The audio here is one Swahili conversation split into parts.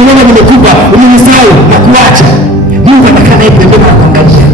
umeona nimekupa, umenisahau na kuacha. Mungu anakaa naye pembeni na kuangalia.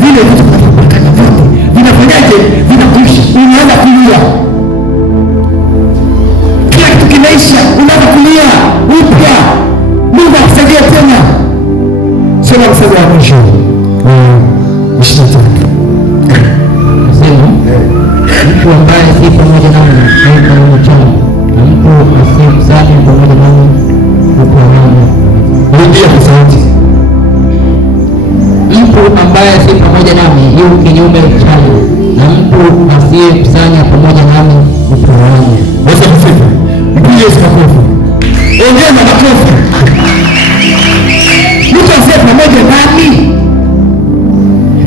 Vile vitu vinapokana vyote vinafanyaje? Vinakuisha. Unaanza kulia. Kila kitu kinaisha, unaanza kulia upya. Mungu akusaidia tena. Soma mstari wa mwisho. 23. Mtu ambaye si pamoja nami haina neno changu, na mtu asiyemsali pamoja nami upo nami. Rudia kwa sauti. Mtu ambaye si pamoja nami yu kinyume changu, na mtu asiyekusanya pamoja nami upo nami. Wacha kusema. Mpigie Yesu makofi. Ongeza makofi. Mtu asiye pamoja nami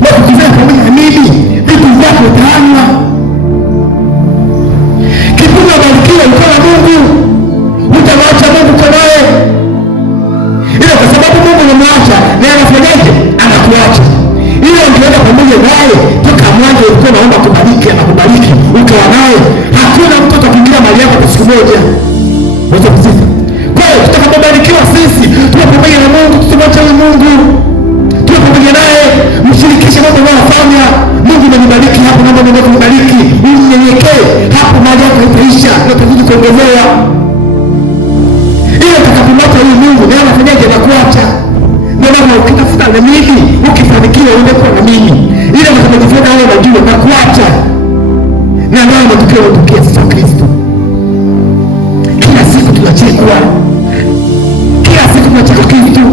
na kukuzana pamoja na mimi, vitu vyako utaanwa. Kipimo barikiwa mkono wa Mungu, utamwacha Mungu kwa naye. Ila kwa sababu Mungu amemwacha, na anafanyaje? Anakuacha. Ila ukienda pamoja naye toka mwanzo ulikuwa unaomba kubariki, anakubariki, ukawa naye. Hakuna mtoto akiingia mali yako kwa siku moja. Wacha kusifu. Kwa hiyo tutakapobarikiwa sisi, tuwe pamoja na Mungu, tusimwache Mungu. Tuwe pamoja naye, mshirikishe mambo unayofanya. Mungu amenibariki hapo, naomba Mungu akubariki. Unyenyekee hapo, mali yako itaisha, na utazidi kuongezea. Ile utakapomwacha huyu Mungu, naye anafanyaje? Anakuacha. Ndio maana ukitafuta na mimi, ukifanikiwa unakuwa na mimi. Ile utakapofanya wewe unajua na kuacha. Na ndio matokeo yatokea sasa Kristo. Kila siku tunachekwa. Kila siku tunacheka kitu.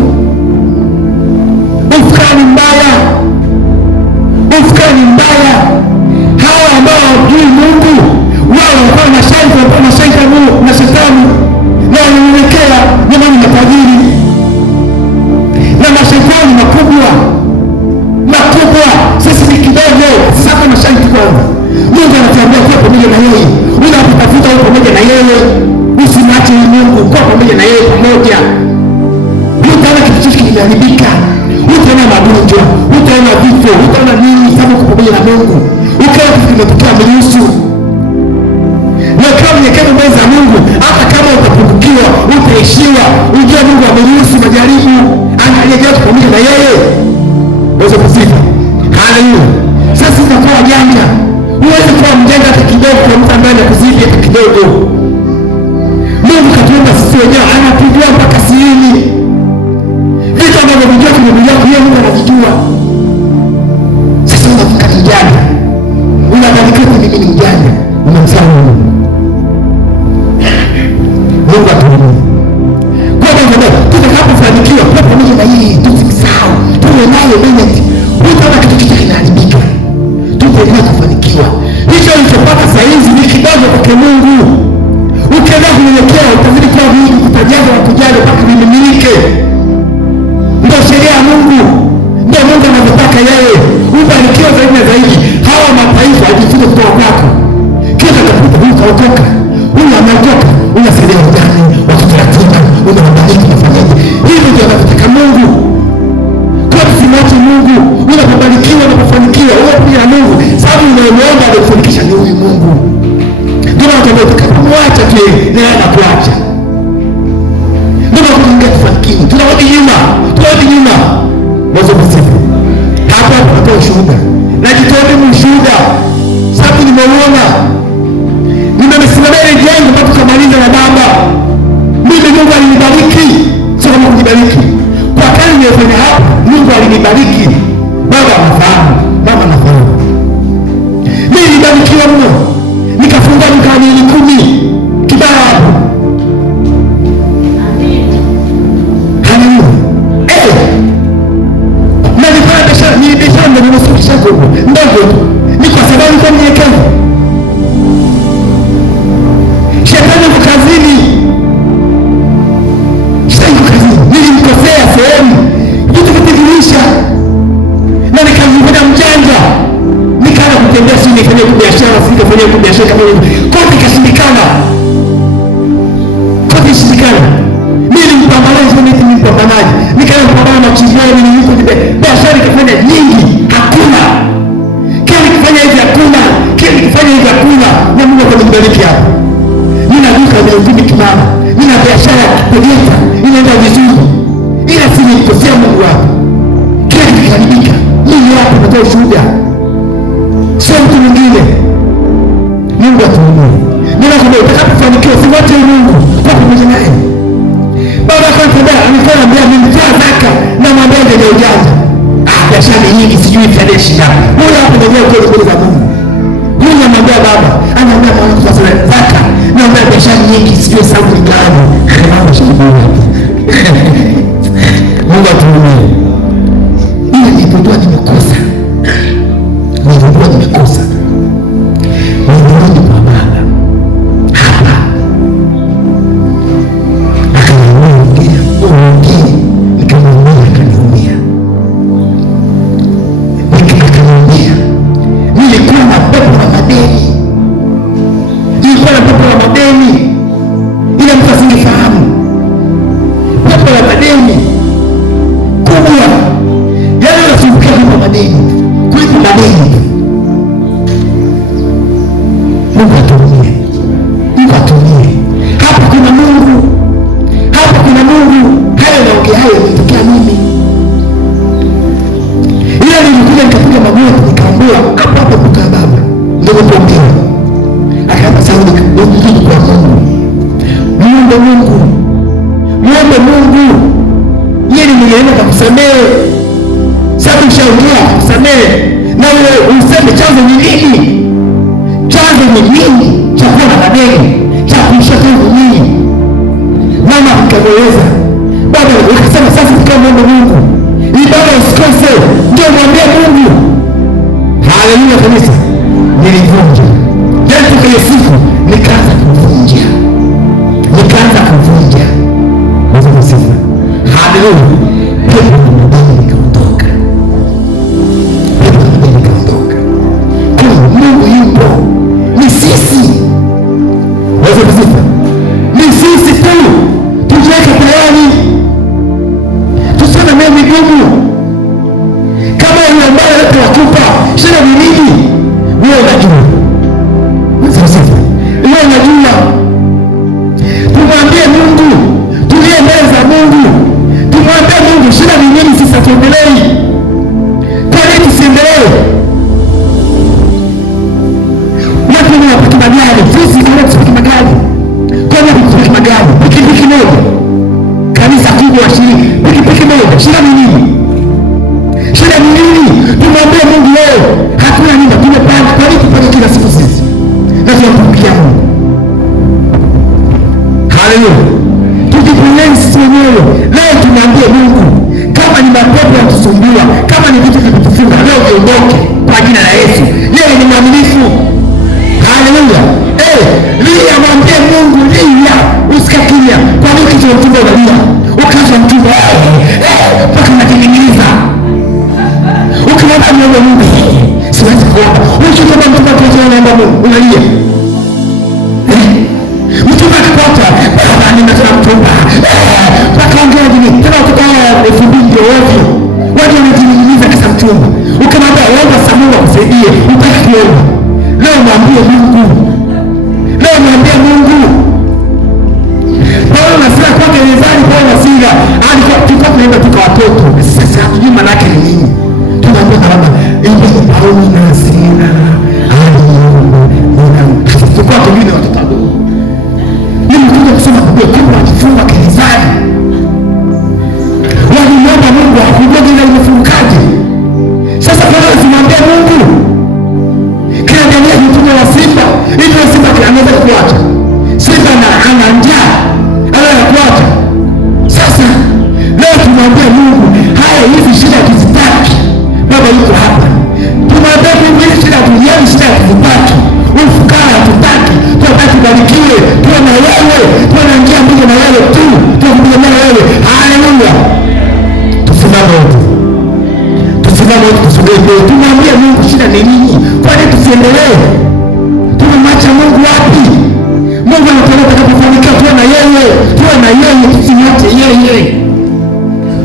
Ufukara mbaya. Ufukara mbaya. Hawa ambao hawajui Mungu, wao wanakuwa na shaita, wanakuwa na shaita Mungu na shetani. Na wananyenyekea na mali na tajiri. Na mashetani makubwa. Makubwa. Sisi ni kidogo. Sasa kama shaita kwanza. Mungu anatuambia kuwa pamoja na yeye. Unapotafuta uwe pamoja na yeye. Usimwache Mungu, kwa pamoja na yeye pamoja. Utaona kitu chochote kimeharibika. Utaona magonjwa, utaona vifo, utaona nini sababu uko pamoja na Mungu. Ukiona kitu kimetokea mruhusu. Na kama unyenyekea mbele za Mungu, hata kama utapungukiwa, utaishiwa, ujue Mungu ameruhusu majaribu, anarejea pamoja na yeye. Wewe kusifu. Haleluya. Sasa unakuwa wajanja. Huwezi kuwa mjanja hata kidogo kwa mtu ambaye anakuzidi hata kidogo. Mungu katuumba sisi wenyewe, anatujua mpaka sirini. Vitu ambavyo vijua kwenye mwili wako, yeye Mungu anavijua. Sasa unafika mjanja. Unabarikiwa kwa mimi ni mjanja. Unamsahau Mungu. Mungu atuhurumie. Kwa hivyo tutakapofanikiwa kwa pamoja na yeye, tusimsahau. Tuwe naye minute. Utaona kitu chochote kinaharibika. Tutaendelea kufanikiwa. Hicho ulichopata saa hizi ni kidogo kwa Mungu. Ukienda kunyenyekea utazidi kuwa vingi, utajaza na kujaza mpaka vimimilike. Ndio sheria ya Mungu. Ndio Mungu anavyotaka yeye. Ubarikiwe zaidi na zaidi. Hawa mataifa wajifunze kutoka kwako. Kila utakapokuta huyu kaokoka, huyu ameokoka, unasaidia wajane, watoto yatima, unawabariki, unafanyaje. Hivi ndio anavyotaka Mungu. Kwa usimwache Mungu. Unapobarikiwa, unapofanikiwa, uwe pamoja na Mungu. Sababu unayemwomba anakufanikisha ni huyu Mungu. Ndio maana tutakapomwacha tu yeye anakuacha. Ndio maana tunataka tufanikiwe. Tunarudi nyuma. Mwanzo msifu. Hapa tunatoa ushuhuda. Najitoa mimi ushuhuda. Sababu nimeona. Nimesimamia ile jengo mpaka tukamaliza na baba. Mimi Mungu alinibariki. Sio kama kunibariki. Kwa kazi niliyofanya hapa, Mungu alinibariki. Baba anafahamu. Mama anafahamu. Mimi nilibarikiwa mno. Nikafunga duka milioni 10 kibaya hapo. Haleluya. Na nilifanya biashara ndio nimesukisha huko. Ndogo. Ni kwa sababu nilikuwa mnyenyekevu. Shetani yuko kazini. Nilimkosea sehemu. Vitu vitikilisha. Na nikamfanya mjanja. Nikaanza kutembea sisi nifanye biashara, sikafanya biashara kama hiyo. Kote kashindikana. Mimi mpambanaji, mimi mpambanaji. Nikaanza kupambana na chiziani, nilipo biashara nikafanya nyingi, hakuna. Kile nikifanya hivi hakuna. Na Mungu akanibariki hapo. Nina duka la kimama. Nina biashara ya kujeta. inaenda vizuri, ila si nilikosea Mungu wako, kile kikaribika. Mimi wako natoa ushuhuda, sio mtu mwingine. Mungu atuhurumie. Ninakwambia utakapofanikiwa usimwache Mungu kwa pamoja naye. Baba kwanza alikuwa anambia mimi toa zaka na mwambie ndio ujanja. Biashara nyingi sijui tarehe ngapi. Huyo hapo ndio kweli za Mungu. Huyo anamwambia baba, anaambia mwana kwa sababu zaka na mwambie biashara nyingi sijui sababu gani. Kama shambani. Mungu atuhurumie. Ile nilipojua nimekosa. Nilipojua nimekosa. Nilirudi kwa baba. Hapa. Nilikuwa na pepo la madeni, ila mtu asingefahamu. Pepo la madeni kubwa, yale yanasumbukia kulipa madeni. Mungu atuhurumie. Hapa kuna Mungu. Hayo naongea hayo yametokea mimi, ila nilikuja nikapiga magoti nikaambiwa hapo kukaa baba ndio kuongea. Akaanza sauti ndio kwa Mungu. Muombe Mungu. Yeye nilienda kukusamehe. Sasa ushaongea kusamehe. Na wewe useme chanzo ni nini? Chanzo ni nini? Cha kuwa na madeni, cha kuisha tangu nini? Mama akamweleza. Baba akasema sasa tukamwombe Mungu. Ibada usikose, ndio mwambie Mungu. Haleluya kanisa. Nilivunja. Yaani kwa siku nikaanza kuvunja. Mungu sifa. Haleluya. Pepo nikaondoka. Kwa Mungu yupo. Ni sisi. Mungu sifa. Ni sisi tu. Tujiweke tayari. Tuseme mimi migumu. Kama yule ambaye atakupa shida ni nini? Wewe unajua. Tumwambie Mungu, tulie mbele za Mungu. Tumwambie Mungu shida ni nini, sisi hatuendelei. Kwa nini tusiendelee? Watu wanapaki magari, sisi tunapaki magari. Kwa nini tunapaki magari? Pikipiki moja. Kanisa kubwa shiriki, pikipiki moja. Shida ni nini? Tumwambie Mungu leo. Hakuna nini, tumepanga. Kwa nini tupake kila siku sisi? Na tunamtumikia Mungu. Haleluya. Tujipeleke sisi wenyewe. Leo tumwambie Mungu kama ni mapepo yanatusumbua, kama ni vitu vinatufunga, leo viondoke kwa jina la Yesu. Yeye ni mwaminifu. Haleluya. Lia mwambie Mungu, lia. Usikakilia. Kwa nini kitu mtumba unalia? Ukaanza mtumba. Mpaka unatiningiliza. Ukimwambia Mungu, siwezi kuomba. Ukimwambia mtumba tunaomba Mungu, unalia. Mtumba kipata, baba nimetoka mtumba. Mpaka ongea jini, tena utukaya FB ndio ovyo. Watu wanatiningiliza kisa mtumba. Ukimwambia omba Samuel akusaidie, utaki kuomba. Leo mwambie Mungu. Paulo anasema kwa gerezani, Paulo anasema alikuwa tunaenda tuka watoto. Sasa hatujui maana yake ni nini. Tunaambia baba, Paulo anasema tukua tungine watoto wadogo. Nimekuja kusema kumbe alifunga gerezani. Walimwomba Mungu hakujua jina limefungaje. Sasa Paulo asimwambia Mungu. Kiangalia mtume wa Simba, hivyo Simba anaweza kuacha. Simba ana njaa, anaweza kuacha. Sasa leo tumwambie Mungu, haya hizi shida tuzipaki. Baba yuko hapa. Tumwambie Mungu hizi shida tuzipaki. Ufukara tutaki, tunataka tubarikiwe, tuwe na wewe, tuwe na njia moja na wewe tu, tukutegemea wewe. Haleluya. Tusimame wote. Tusogee. Tumwambie Mungu shida ni nini? Kwa nini tusiendelee? Tumemwacha Mungu wapi? Mungu anataka kufanikiwa, tuwe na yeye, tusimwache yeye.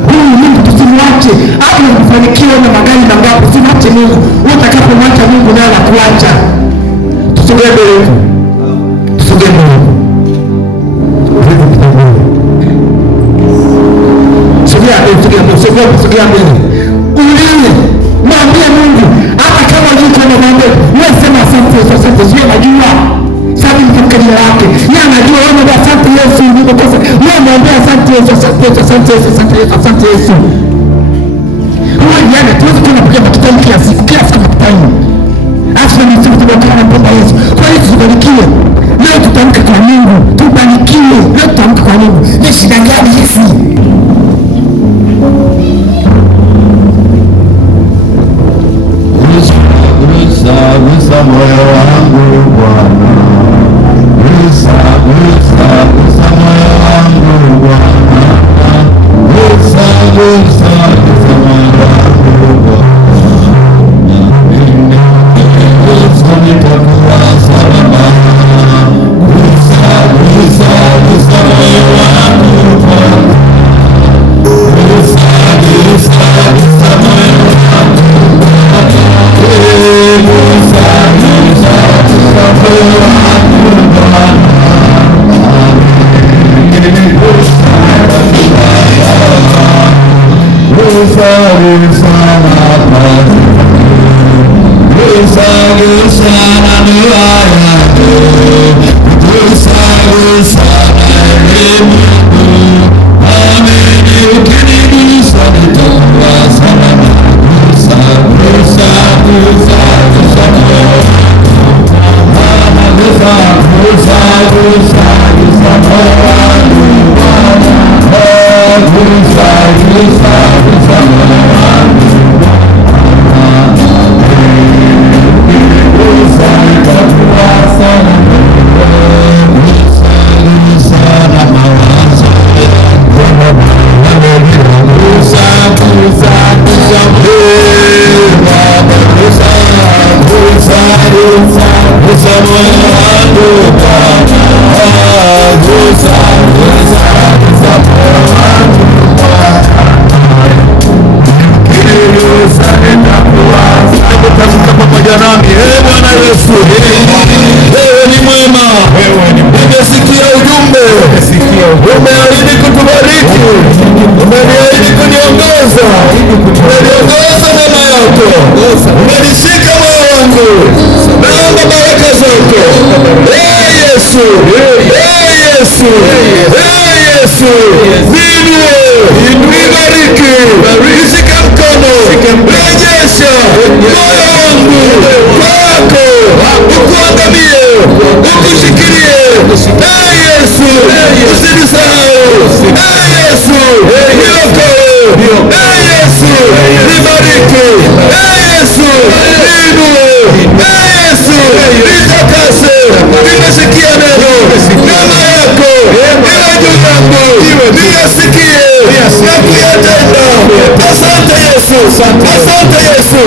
Huyu Mungu tusimwache. Hapo kufanikiwa na magari na ngapi, tusimwache Mungu. Utakapomwacha Mungu naye anakuacha. Tusogee mbele. usiogope, sogea mbele. Uliwe, mwambie Mungu, hata kama yuko na mambo, wewe sema asante Yesu, asante Yesu, najua. Sababu nitamka jina lake. Yeye anajua wewe ndio asante Yesu, ndio kosa. Wewe mwambie asante Yesu, asante Yesu, asante Yesu, asante Yesu, asante Yesu. Wewe jana tuweze kunapiga makitani kila siku makitani. Afisa ni sisi tunataka kuomba Yesu. Kwa hiyo tubarikiwe. Leo tutamka kwa Mungu, tubarikiwe. Leo tutamka kwa Mungu. Ni shida gani Yesu? Gusa moyo wangu Bwana, gusa moyo wangu Bwana, gusa moyo wangu Bwana, gusa nitakuwa salama, gusa moyo wangu Bwana, gusa moyo wangu wewe ni mwema, umesikia ujumbe, umeahidi kutubariki, umeahidi kuniongoza, umeniongoza neema yako, umenishika moyo wangu, naomba baraka zako. Yesu, Yesu, nibariki, nishike mkono, rejesha moyo wangu kwako, ukuangamie, ukushikilie. Yesu, usinisahau. Yesu, niokoe. Yesu, nibariki. Yesu, niinue. Yesu, nitakase. Nimesikia neno, neema yako iwe juu yangu, niyasikie na kuyatenda. Asante Yesu, asante Yesu,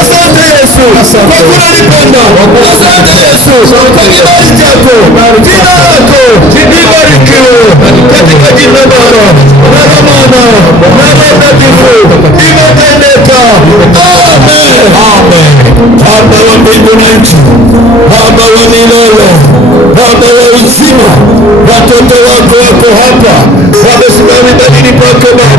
asante Yesu kwa kunipenda. Asante Yesu kwa kibali chako. Jina lako libarikiwe katika jina Baba na la Mwana na la Mtakatifu. Imetendeka. Amen. Baba wa mbingu na nchi, Baba wa milele, Baba wa uzima, watoto wako wako hapa wamesimama mbele pako Baba.